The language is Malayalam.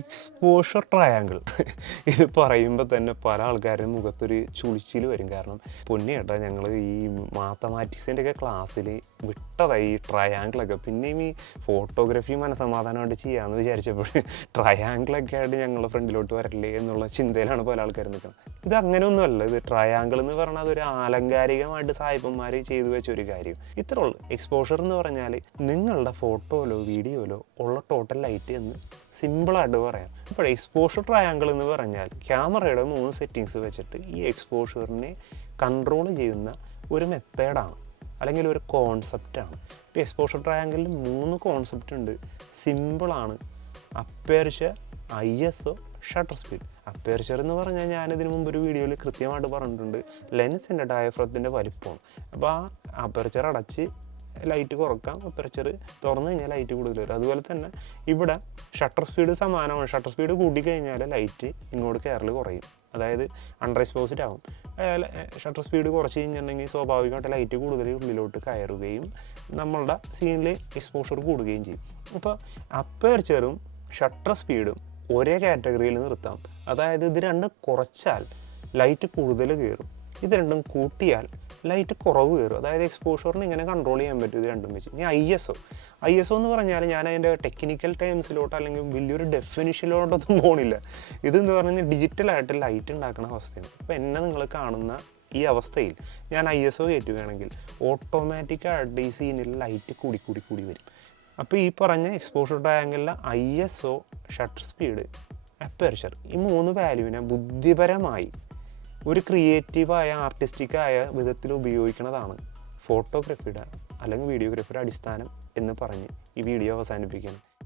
എക്സ്പോഷർ ട്രയാങ്കിൾ ഇത് പറയുമ്പോൾ തന്നെ പല ആൾക്കാരുടെ മുഖത്തൊരു ചുളിച്ചിൽ വരും. കാരണം പൊന്നിയേട്ടാ ഞങ്ങൾ ഈ മാത്തമാറ്റിക്സിൻ്റെ ഒക്കെ ക്ലാസ്സിൽ വിട്ടതായി ഈ ട്രയാങ്കിളൊക്കെ, പിന്നെയും ഈ ഫോട്ടോഗ്രാഫി മനസ്സമാധാനമായിട്ട് ചെയ്യാമെന്ന് വിചാരിച്ചപ്പോൾ ട്രയാങ്കിളൊക്കെ ആയിട്ട് ഞങ്ങളുടെ ഫ്രണ്ടിലോട്ട് വരല്ലേ എന്നുള്ള ചിന്തയിലാണ് പല ആൾക്കാർ നിൽക്കുന്നത്. ഇത് അങ്ങനെയൊന്നുമല്ല. ഇത് ട്രയാങ്കിൾ എന്ന് പറഞ്ഞാൽ അതൊരു ആലങ്കാരികമായിട്ട് സായിപ്പന്മാർ ചെയ്തു വെച്ച ഒരു കാര്യം. ഇത്രേ ഉള്ളൂ. എക്സ്പോഷർ എന്ന് പറഞ്ഞാൽ നിങ്ങളുടെ ഫോട്ടോയിലോ വീഡിയോയിലോ ഉള്ള ടോട്ടൽ ലൈറ്റ് എന്ന് സിമ്പിളായിട്ട് പറയാം. ഇപ്പോൾ എക്സ്പോഷർ ട്രയാങ്കിൾ എന്ന് പറഞ്ഞാൽ ക്യാമറയുടെ 3 സെറ്റിങ്സ് വെച്ചിട്ട് ഈ എക്സ്പോഷറിനെ കൺട്രോൾ ചെയ്യുന്ന ഒരു മെത്തേഡാണ്, അല്ലെങ്കിൽ ഒരു കോൺസെപ്റ്റാണ്. ഇപ്പോൾ എക്സ്പോഷർ ട്രയാങ്കിളിൽ 3 കോൺസെപ്റ്റ് ഉണ്ട്. സിമ്പിളാണ്. Aperture, ISO, shutter speed. Aperture എന്ന് പറഞ്ഞാൽ ഞാനിതിന് മുമ്പ് ഒരു വീഡിയോയിൽ കൃത്യമായിട്ട് പറഞ്ഞിട്ടുണ്ട്, ലെൻസിൻ്റെ ഡയഫ്രത്തിൻ്റെ വലിപ്പമാണ്. അപ്പോൾ ആ അപ്പേർച്ചർ അടച്ച് ലൈറ്റ് കുറക്കാം, അപ്പേർച്ചർ തുറന്നു കഴിഞ്ഞാൽ ലൈറ്റ് കൂടുതൽ വരും. അതുപോലെ തന്നെ ഇവിടെ ഷട്ടർ സ്പീഡ് സമാനമാണ്. ഷട്ടർ സ്പീഡ് കൂട്ടിക്കഴിഞ്ഞാൽ ലൈറ്റ് ഇങ്ങോട്ട് കയറൽ കുറയും, അതായത് അണ്ടർ എക്സ്പോസ്ഡ് ആവും. ഷട്ടർ സ്പീഡ് കുറച്ച് കഴിഞ്ഞിട്ടുണ്ടെങ്കിൽ സ്വാഭാവികമായിട്ട് ലൈറ്റ് കൂടുതൽ ഉള്ളിലോട്ട് കയറുകയും നമ്മളുടെ സീനിൽ എക്സ്പോഷർ കൂടുകയും ചെയ്യും. അപ്പോൾ അപ്പേർച്ചറും ഷട്ടർ സ്പീഡും ഒരേ കാറ്റഗറിയിൽ നിർത്താം. അതായത് ഇത് രണ്ടും കുറച്ചാൽ ലൈറ്റ് കൂടുതൽ കയറും, ഇത് രണ്ടും കൂട്ടിയാൽ ലൈറ്റ് കുറവ് കയറും. അതായത് എക്സ്പോഷറിന് ഇങ്ങനെ കൺട്രോൾ ചെയ്യാൻ പറ്റും ഇത് രണ്ടും വെച്ച്. ഇനി ISO എന്ന് പറഞ്ഞാൽ ഞാൻ അതിൻ്റെ ടെക്നിക്കൽ ടേംസിലോട്ട് അല്ലെങ്കിൽ വലിയൊരു ഡെഫിനിഷനിലോട്ടൊന്നും പോകണില്ല. ഇതെന്ന് പറഞ്ഞാൽ ഡിജിറ്റലായിട്ട് ലൈറ്റ് ഉണ്ടാക്കുന്ന അവസ്ഥയാണ്. അപ്പോൾ എന്നെ നിങ്ങൾ കാണുന്ന ഈ അവസ്ഥയിൽ ഞാൻ ISO കയറ്റുകയാണെങ്കിൽ ഓട്ടോമാറ്റിക്കായിട്ട് ഈ സീനിൽ ലൈറ്റ് കൂടി വരും. അപ്പോൾ ഈ പറഞ്ഞ എക്സ്പോഷർ ട്രയാങ്കിളിലെ ISO, ഷട്ടർ സ്പീഡ്, അപ്പേർച്ചർ, ഈ 3 വാല്യൂവിനെ ബുദ്ധിപരമായി ഒരു ക്രിയേറ്റീവായ ആർട്ടിസ്റ്റിക്കായ വിധത്തിൽ ഉപയോഗിക്കുന്നതാണ് ഫോട്ടോഗ്രാഫിയുടെ അല്ലെങ്കിൽ വീഡിയോഗ്രാഫിയുടെ അടിസ്ഥാനം എന്ന് പറഞ്ഞ് ഈ വീഡിയോ അവസാനിപ്പിക്കുകയാണ്.